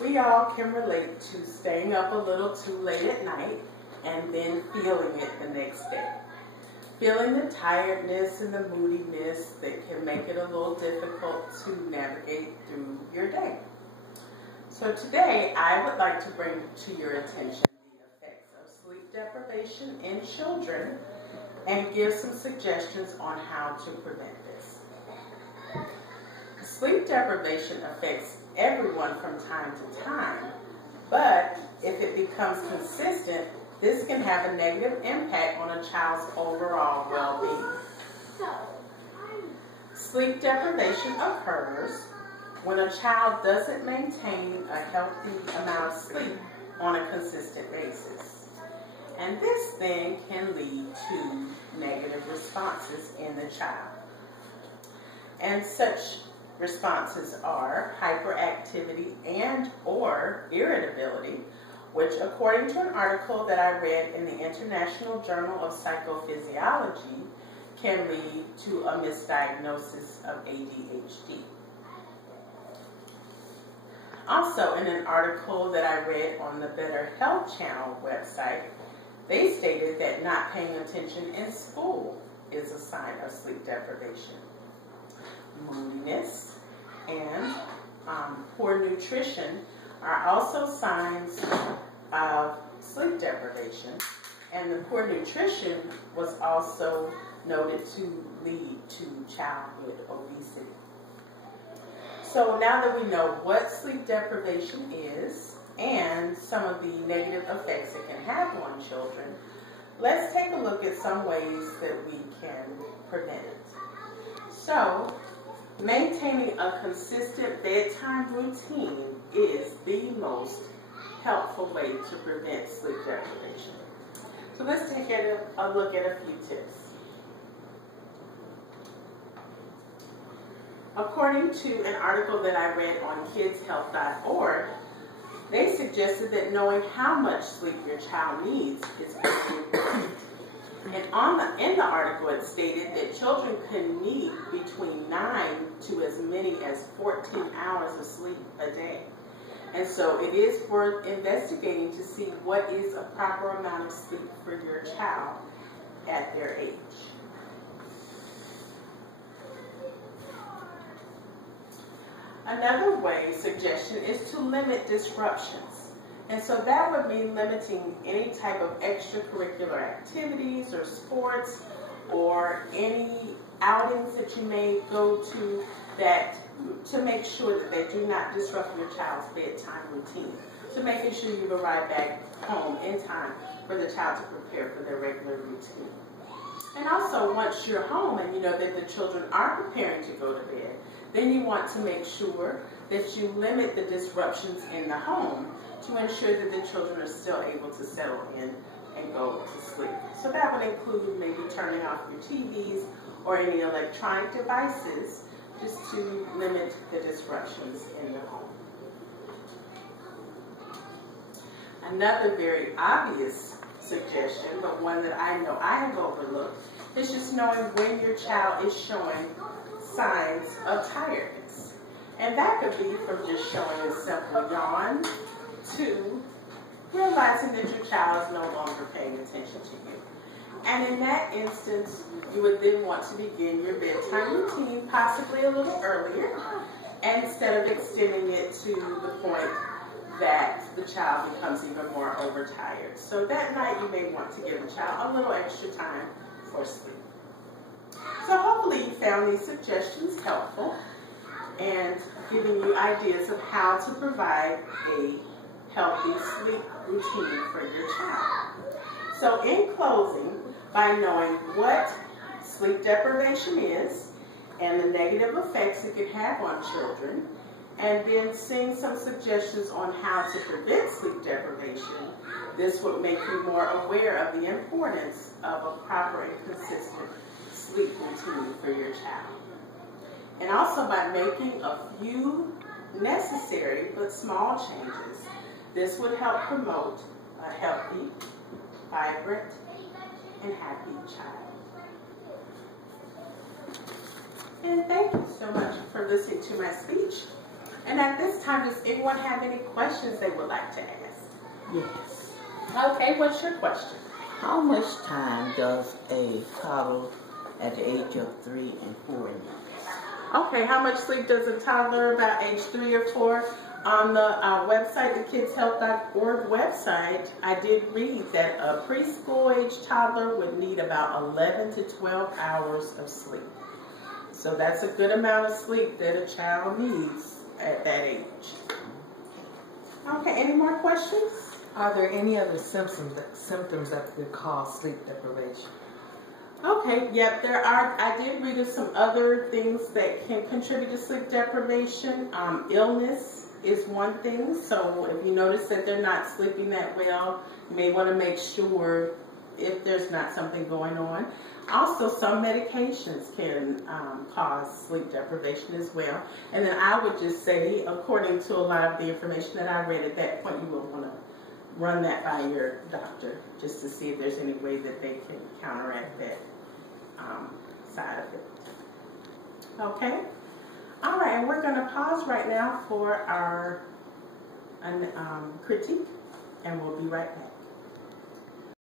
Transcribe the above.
We all can relate to staying up a little too late at night and then feeling it the next day. Feeling the tiredness and the moodiness that can make it a little difficult to navigate through your day. So today I would like to bring to your attention the effects of sleep deprivation in children and give some suggestions on how to prevent this. Sleep deprivation affects everyone from time to time, but if it becomes consistent, this can have a negative impact on a child's overall well-being. Sleep deprivation occurs when a child doesn't maintain a healthy amount of sleep on a consistent basis. And this then can lead to negative responses in the child. And such responses are hyperactivity and or irritability, which according to an article that I read in the International Journal of Psychophysiology can lead to a misdiagnosis of ADHD. Also, in an article that I read on the Better Health Channel website, they stated that not paying attention in school is a sign of sleep deprivation. Moodiness and poor nutrition are also signs of sleep deprivation, and the poor nutrition was also noted to lead to childhood obesity. So now that we know what sleep deprivation is and some of the negative effects it can have on children, let's take a look at some ways that we can prevent it. So, maintaining a consistent bedtime routine is the most helpful way to prevent sleep deprivation. So let's take a look at a few tips. According to an article that I read on kidshealth.org, they suggested that knowing how much sleep your child needs is very important. And in the article it stated that children can need between 9 to as many as 14 hours of sleep a day. And so it is worth investigating to see what is a proper amount of sleep for your child at their age. Another suggestion is to limit disruptions. And so that would mean limiting any type of extracurricular activities or sports or any outings that you may go to to make sure that they do not disrupt your child's bedtime routine. So making sure you arrive back home in time for the child to prepare for their regular routine. And also once you're home and you know that the children are preparing to go to bed, then you want to make sure that you limit the disruptions in the home to ensure that the children are still able to settle in and go to sleep. So that would include maybe turning off your TVs or any electronic devices just to limit the disruptions in the home. Another very obvious suggestion, but one that I know I have overlooked, is just knowing when your child is showing signs of tiredness. And that could be from just showing a simple yawn to realizing that your child is no longer paying attention to you. And in that instance, you would then want to begin your bedtime routine possibly a little earlier, instead of extending it to the point that the child becomes even more overtired. So that night you may want to give the child a little extra time for sleep. So hopefully you found these suggestions helpful and giving you ideas of how to provide a healthy sleep routine for your child. So in closing, by knowing what sleep deprivation is and the negative effects it can have on children, and then seeing some suggestions on how to prevent sleep deprivation, this would make you more aware of the importance of a proper and consistent sleep routine for your child. And also by making a few necessary but small changes, this would help promote a healthy, vibrant, and happy child. And thank you so much for listening to my speech. And at this time, does anyone have any questions they would like to ask? Yes. Okay, what's your question? How much time does a toddler at the age of 3 and 4 need? Okay, how much sleep does a toddler about age 3 or 4? On the website, the kidshealth.org website, I did read that a preschool age toddler would need about 11 to 12 hours of sleep. So that's a good amount of sleep that a child needs at that age. Okay, any more questions? Are there any other symptoms that could cause sleep deprivation? Okay, yep, there are. I did read of some other things that can contribute to sleep deprivation. Illness is one thing, so if you notice that they're not sleeping that well, you may want to make sure if there's not something going on. Also, some medications can cause sleep deprivation as well. And then I would just say, according to a lot of the information that I read at that point, you will want to run that by your doctor just to see if there's any way that they can counteract that side of it. Okay? All right, and we're going to pause right now for our critique, and we'll be right back.